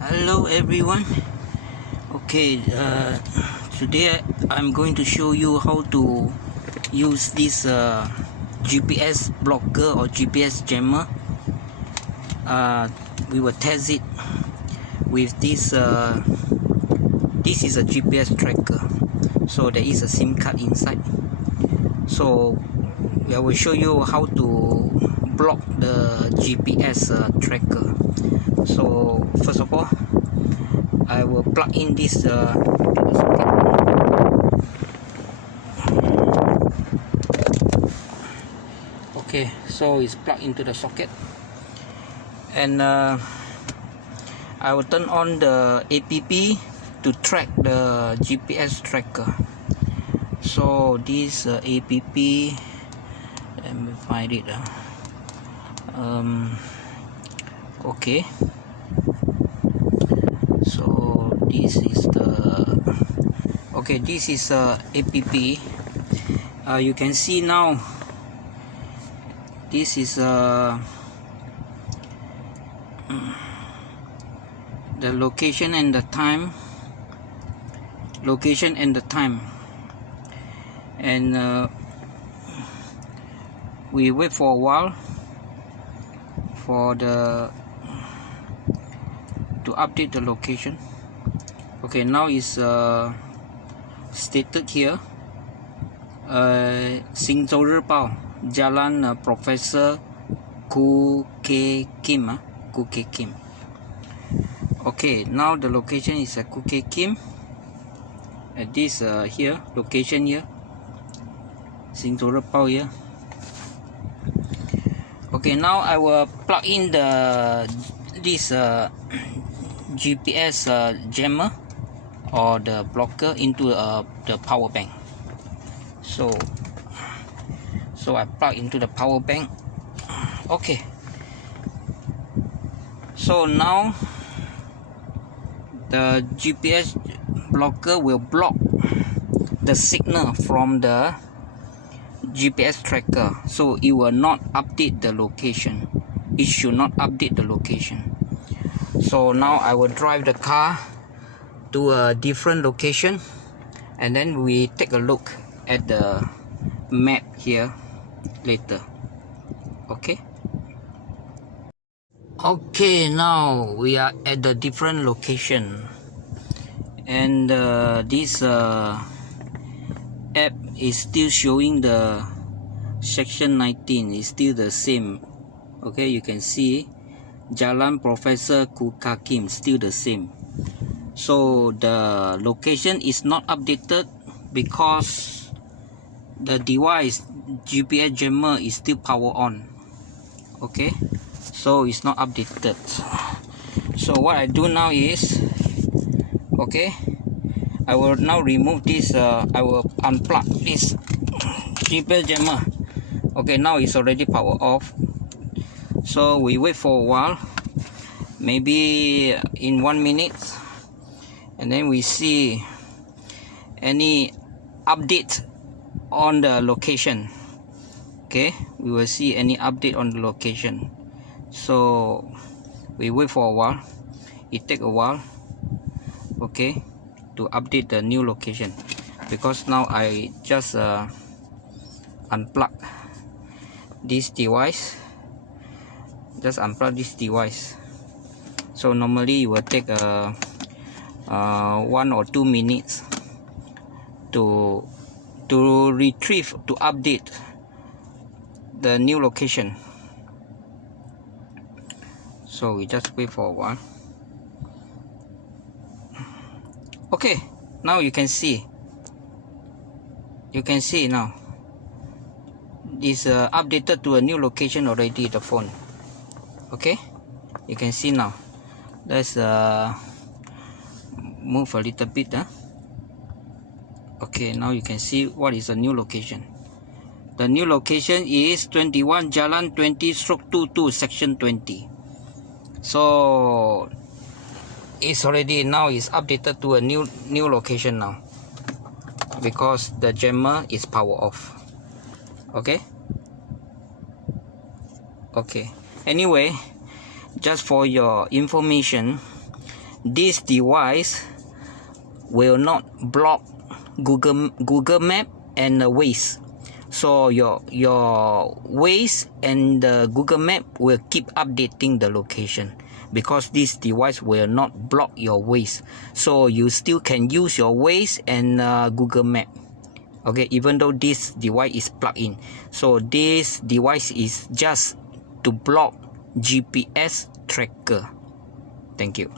Hello everyone. Okay, today I'm going to show you how to use this GPS blocker or GPS jammer. We will test it with this. This is a GPS tracker, so there is a SIM card inside. So I will show you how to block the GPS tracker. So first of all, I will plug in this to the socket. Okay, so it's plugged into the socket, and I will turn on the app to track the GPS tracker. So this app, let me find it. Okay, so this is the this is app. You can see now this is the location and the time, and we wait for a while for the to update the location. Okay, now is stated here Sing Châu Pao, Jalan Professor Koo Kee Kim. Okay, now the location is at Koo Kee Kim, at this here location here, Sing Châu Pao here. Okay, now I will plug in this GPS jammer or the blocker into the power bank. So I plug into the power bank. Okay, so now the GPS blocker will block the signal from the GPS tracker, so it will not update the location. It should not update the location. So now I will drive the car to a different location, and then we take a look at the map here later. Okay, now we are at the different location, and this app is still showing the section 19 is still the same. Okay, you can see Jalan Professor Koo Kee Kim still the same. So the location is not updated because the device GPS jammer is still power on. Okay, so it's not updated. So what I do now is, okay, I will now remove this. I will unplug this GPS jammer. Okay, now it's already power off. So we wait for a while, maybe in 1 minute, and then we see any update on the location. Okay, we will see any update on the location. So we wait for a while. It take a while, okay, to update the new location, because now I just unplug this device. So normally it will take 1 or 2 minutes to retrieve, to update the new location. So we just wait for a while. Okay, now you can see now this updated to a new location already, the phone. Okay, you can see now. Let's move a little bit. Okay, now you can see what is the new location. The new location is 21 Jalan 20/22 section 20. So it's already now is updated to a new location now, because the jammer is power off. Okay, anyway, just for your information, this device will not block Google Map and the Waze. So your Waze and the Google Map will keep updating the location, because this device will not block your Waze. So you still can use your Waze and Google Map. Okay, even though this device is plugged in. So this device is just to block GPS tracker. Thank you.